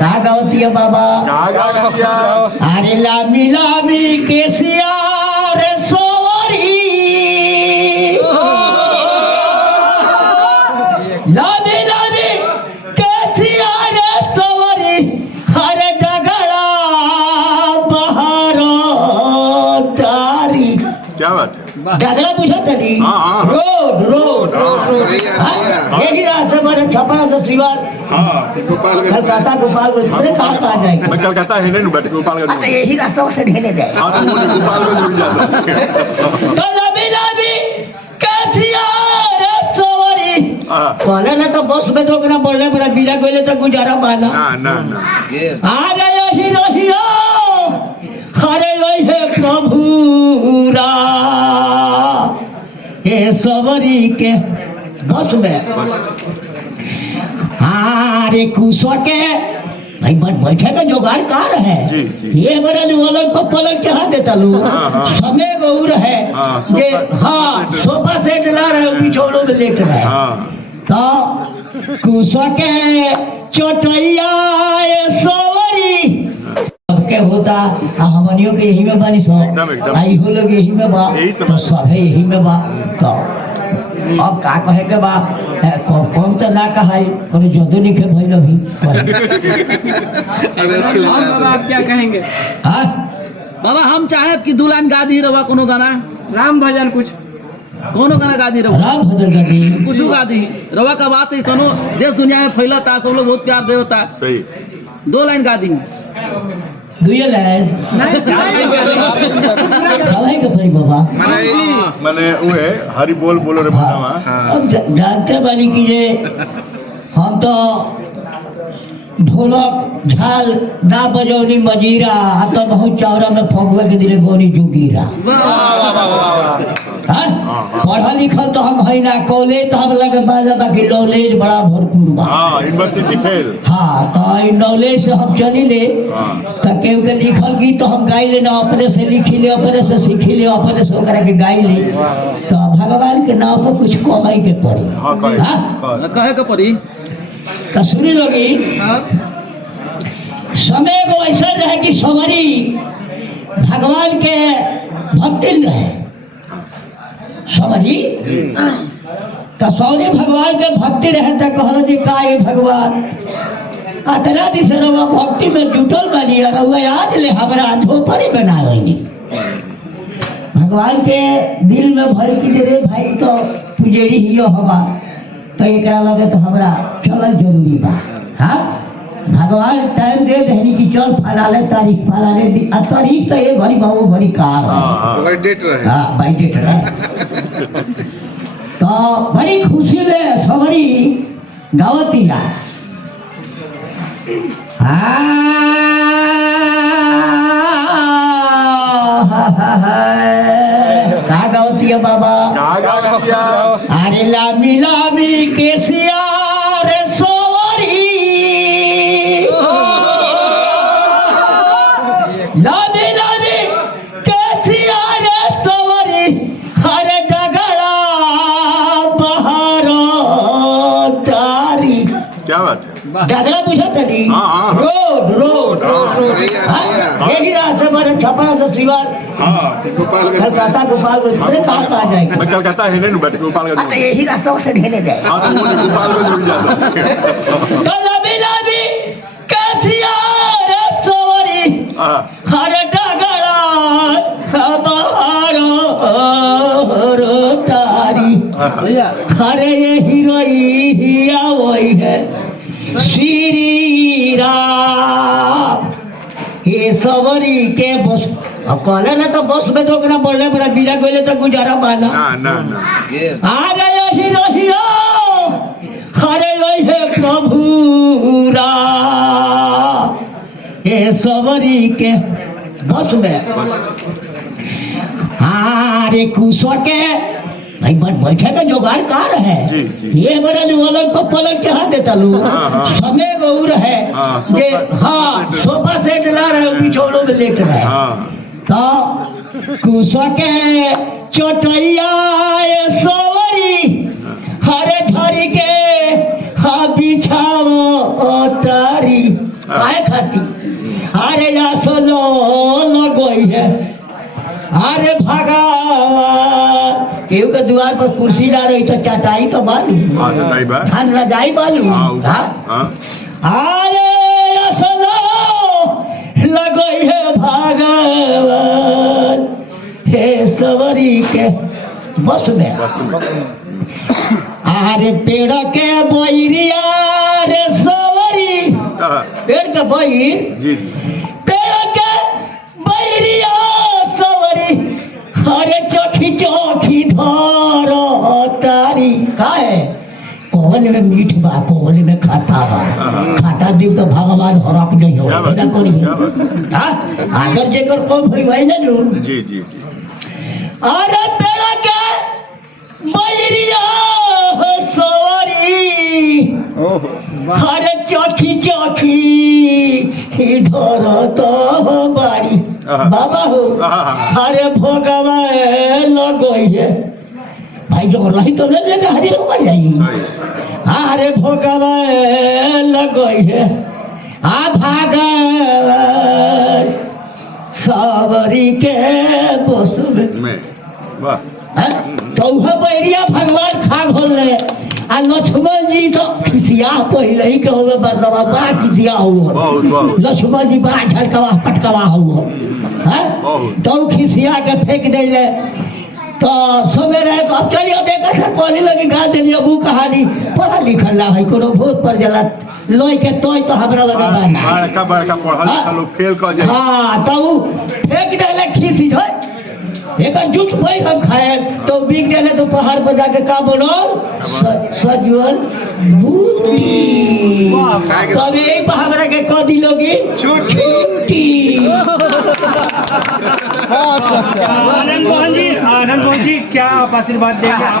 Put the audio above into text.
का गावती है बाबा? अरे लामी लामी केसिया रे सोरी, लामी लामी केसिया रे सोरी, हरे डगड़ा बहारो तारी। क्या बात है? डगड़ा पूछा तनी? रोड रोड यही रास्ते पर छपरा से सिवान कलकत्ता गोपालगंज में कहाँ जाएगा? मैं कलकत्ता है नहीं बेटे, गोपालगंज यही रास्ता से ढेले जाए। गोपालगंज जुड़ जाता तो लबी लबी कैसिया रे सोरी, कहले ना तो बस में तो करा बोलने बड़ा बिना कोयले तो गुजारा बाना ना आ गए हीरो हीरो, हरे वही है प्रभु रा हे सवरी के बस में। अरे कुशो के भाई बैठे का जुगाड़ कार है ये बड़ा अलग पर पलंग चढ़ा देता लोग समय गौर है ये। हाँ सोफा सेट ला रहे पिछोड़ों में लेट रहे तो कुशो के चोटैया सवरी के होता हमनियों के यही में बानी सो आई हो लोग यही में बा तो सब है यही में बा। तो अब का कहे के बा कौन तो ना कहा कोई जदू लिखे भइल भी बाबा आप क्या कहेंगे? हाँ बाबा हम चाहे कि दुल्हन गा दी रवा कोनो गाना राम भजन कुछ कोनो गाना गा दी रवा राम भजन का दी कुछ गा दी रवा का बात है सुनो देश दुनिया में फैलता सब लोग बहुत प्यार देवता सही 2 लाइन गा दी दुए लाइन कहे के परी बाबा मैंने वो है हरि बोल बोलो रे मामा। अब जानते वाली की जे हम तो ढोलक झाल ना बजौनी मजीरा तो बहुत चावरा में फगुआ के दिले गोनी जुगीरा। पढ़ा लिखल तो हम है ना कॉलेज तो हम लगे बाजा बाकी नॉलेज बड़ा भरपूर बा। University fail. हाँ तो नॉलेज से हम चली ले तो केहू के लिखल गीत तो हम गाई ले ना अपने से लिखी ले अपने से सीखी ले अपने से ओकरा के गाई ले तो भगवान के नाम पर कुछ कहे के पड़ी। कहे के पड़ी तो सुनी लोगी समय को ऐसा रहे कि सवरी भगवान के भक्ति रहे समझी तो सौरी भगवान के भक्ति रहे तो कहलो जी का भगवान अतरा दिस रवा भक्ति में जुटल बनी रहुआ याद ले हमरा झोपड़ी बनावेनी भगवान के दिल में भर की दे भाई तो पुजेरी हियो हवा तो एकरा लगे तो हमरा चलल जरूरी बा। हाँ भगवान टाइम दे देनी कि चल फलाले तारीख फलाले तारीख तो ये घड़ी बाबू घड़ी कार है डेट रहे। हाँ भाई डेट रहे तो बड़ी खुशी में सवरी गावती है। का गावती है बाबा? अरे लामी लामी केसिया रे सोरी, लामी लामी केसिया रे सोरी, हरे डगड़ा बहारो तारी। क्या बात है? डगड़ा पूछा तनी? रोड रोड यही रास्ते पर छपरा से सिवान कलकत्ता गोपालगंज में कहाँ जाएगा? मैं कलकत्ता है नहीं बेटे, गोपालगंज यही रास्ता से ढेले जाए। गोपालगंज जुड़ जाता तो लबी लबी कैसिया रे सोरी, हरे डगड़ा बहारो तारी। हरे ये हीरोइया वही है श्री राम ये सवरी के बस। अब कहले ना तो बस में तो करा बोलने बड़ा बिना कोयले तो गुजारा बाना आ गए हीरो हीरो, हरे वही है प्रभु रा ये सवरी के बस में। अरे कुशो के भाई बैठे का जुगाड़ कार है ये बड़ा अलग पर पलंग चढ़ा देता लोग समय गौर है ये। हाँ सोफा सेट ला रहे पिछोड़ों में लेट रहे तो कुशो के चोटैया सवरी खाती अरे या सोलो लगोई है अरे भगवान केहू के द्वार पर कुर्सी डाल रही तो चटाई तो बालू हाँ सटाई बा धान रजाई बालू हाँ ऊपर हाँ? हाँ अरे या सोलो लगोई है भगवान हे सवरी के बस में बस में अरे पेड़ के बैरिया रे सवरी हाँ, पेड़ के बैर जी जी पेड़ के बैरिया सवरी अरे चौकी चौकी धर तारी का है कौन में मीठ बा कौन में खट्टा बा खट्टा दिव तो भगवान हरक नहीं हो क्या बात ना करी क्या बात हाँ अगर जेकर कम होई भाई ना लू जी जी जी अरे पेड़ के बैरिया सवरी अरे चौकी चौकी इधर तो बाड़ी बाबा हो अरे भोगवा लगोई है भाई जो रही तो नहीं लेके हाजिर हो जाई सही अरे भोगवा लगोई है आ भागवान सवरी के बस में वाह तो वह बैरिया भगवान खा घोल आ लक्ष्मण जी तो खिसिया पहले ही के होवे बरदवा बड़ा खिसिया हुआ बहुत बहुत लक्ष्मण जी बड़ा झलकवा पटकवा हुआ हैं बहुत तो खिसिया के फेंक देले तो समय रहे तो अब चलिए देखा से पहले लगी गा देली अबू कहानी पढ़ा लिखल ना भाई कोनो भूत पर जला लोई के तोय तो हमरा लगा गाना बड़का बड़का पढ़ल लिखल लोग फेल कर जाए हाँ तो उ फेंक देले खिसी जो एक जूठ भाई हम खाए तो बिक देले तो पहाड़ पर जाके का बोलो सजवल बूटी तब यही पर हमरा के कह दिलोगी छुट्टी आनंद मोहन जी क्या आप आशीर्वाद देंगे?